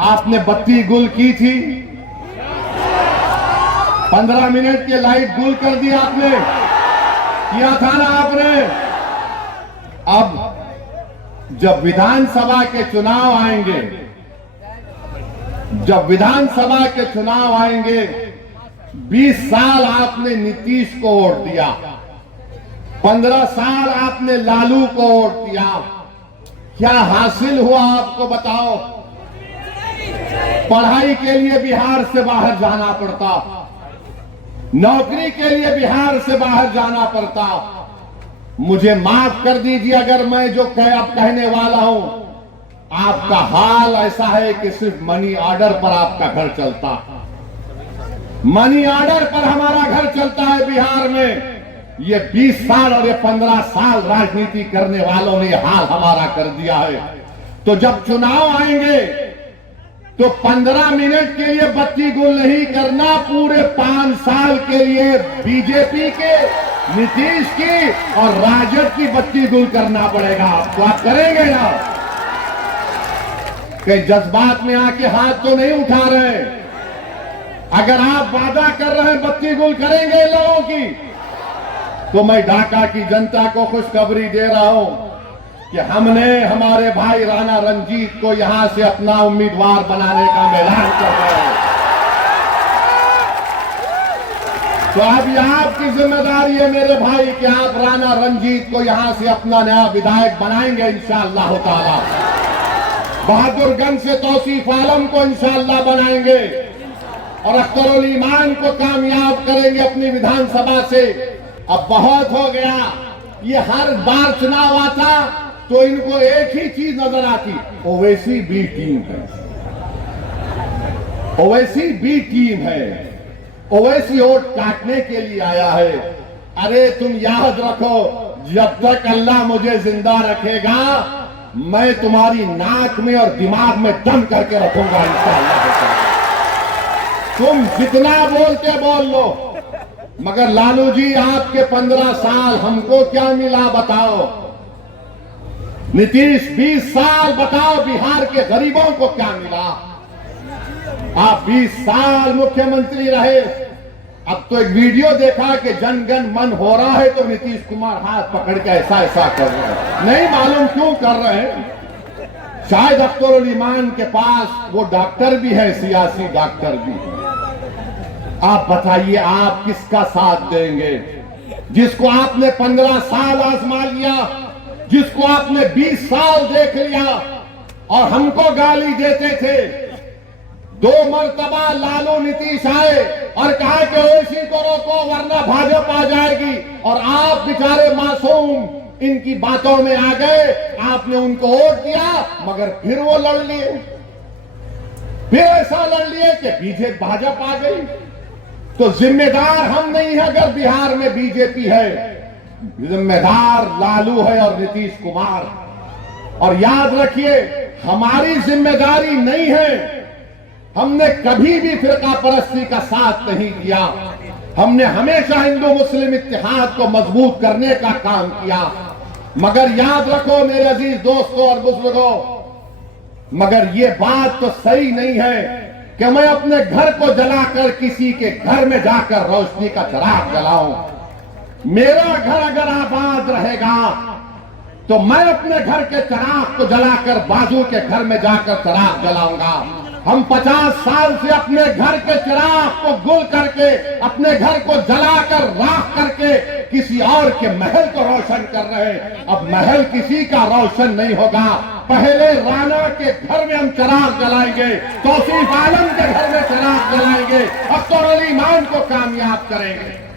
आपने बत्ती गुल की थी, 15 मिनट की लाइट गुल कर दी आपने, किया था ना आपने। अब जब विधानसभा के चुनाव आएंगे, जब विधानसभा के चुनाव आएंगे, 20 साल आपने नीतीश को वोट दिया, 15 साल आपने लालू को वोट दिया, क्या हासिल हुआ आपको बताओ? पढ़ाई के लिए बिहार से बाहर जाना पड़ता, नौकरी के लिए बिहार से बाहर जाना पड़ता। मुझे माफ कर दीजिए अगर मैं जो अब कहने वाला हूं, आपका हाल ऐसा है कि सिर्फ मनी ऑर्डर पर आपका घर चलता, मनी ऑर्डर पर हमारा घर चलता है बिहार में। ये 20 साल और ये 15 साल राजनीति करने वालों ने हाल हमारा कर दिया है। तो जब चुनाव आएंगे तो 15 मिनट के लिए बत्ती गुल नहीं करना, पूरे 5 साल के लिए बीजेपी के, नीतीश की और राजद की बत्ती गुल करना पड़ेगा आपको। आप करेंगे ना? कि जज्बात में आके हाथ तो नहीं उठा रहे। अगर आप वादा कर रहे हैं बत्ती गुल करेंगे लोगों की, तो मैं ढाका की जनता को खुशखबरी दे रहा हूं कि हमने हमारे भाई राणा रंजीत को यहां से अपना उम्मीदवार बनाने का ऐलान कर रहे हैं। तो अब यह आपकी जिम्मेदारी है मेरे भाई कि आप राणा रंजीत को यहां से अपना नया विधायक बनाएंगे इंशाअल्लाह ताला। बहादुरगंज से तौसीफ आलम को इंशाअल्लाह बनाएंगे और अख्तरुल ईमान को कामयाब करेंगे अपनी विधानसभा से। अब बहुत हो गया, ये हर बार चुनाव आता तो इनको एक ही चीज नजर आती, ओवैसी बी टीम है, ओवैसी बी टीम है, ओवैसी वोट काटने के लिए आया है। अरे तुम याद रखो, जब तक अल्लाह मुझे जिंदा रखेगा मैं तुम्हारी नाक में और दिमाग में दम करके रखूंगा इंशाअल्लाह। तुम जितना बोलते बोल लो, मगर लालू जी आपके 15 साल हमको क्या मिला बताओ? नीतीश 20 साल बताओ बिहार के गरीबों को क्या मिला? आप 20 साल मुख्यमंत्री रहे। अब तो एक वीडियो देखा कि जन गण मन हो रहा है तो नीतीश कुमार हाथ पकड़ के ऐसा ऐसा कर रहे हैं, नहीं मालूम क्यों कर रहे हैं। शायद अख्तरुल ईमान के पास वो डॉक्टर भी है, सियासी डॉक्टर भी है। आप बताइए आप किसका साथ देंगे? जिसको आपने 15 साल आजमा लिया, जिसको आपने 20 साल देख लिया और हमको गाली देते थे। 2 मरतबा लालू नीतीश आए और कहा कि ओवैसी को रोको वरना भाजपा आ जाएगी, और आप बेचारे मासूम इनकी बातों में आ गए। आपने उनको वोट दिया मगर फिर वो लड़ लिए, फिर ऐसा लड़ लिए कि बीजेपी भाजपा आ गई। तो जिम्मेदार हम नहीं है अगर बिहार में बीजेपी है, जिम्मेदार लालू है और नीतीश कुमार। और याद रखिए हमारी जिम्मेदारी नहीं है, हमने कभी भी फिरका परस्ती का साथ नहीं दिया। हमने हमेशा हिंदू मुस्लिम इत्तेहाद को मजबूत करने का काम किया। मगर याद रखो मेरे अजीज दोस्तों और बुजुर्गों, मगर ये बात तो सही नहीं है कि मैं अपने घर को जलाकर किसी के घर में जाकर रोशनी का चिराग जलाऊं। मेरा घर अगर आबाद रहेगा तो मैं अपने घर के चिराग को जलाकर बाजू के घर में जाकर चिराग जलाऊंगा। हम 50 साल से अपने घर के चिराग को गुल करके, अपने घर को जलाकर राख करके किसी और के महल को रोशन कर रहे हैं। अब महल किसी का रोशन नहीं होगा, पहले राणा के घर में हम चिराग जलाएंगे, तौसीफ आलम के घर में चिराग जलाएंगे, अख्तरुल ईमान को कामयाब करेंगे।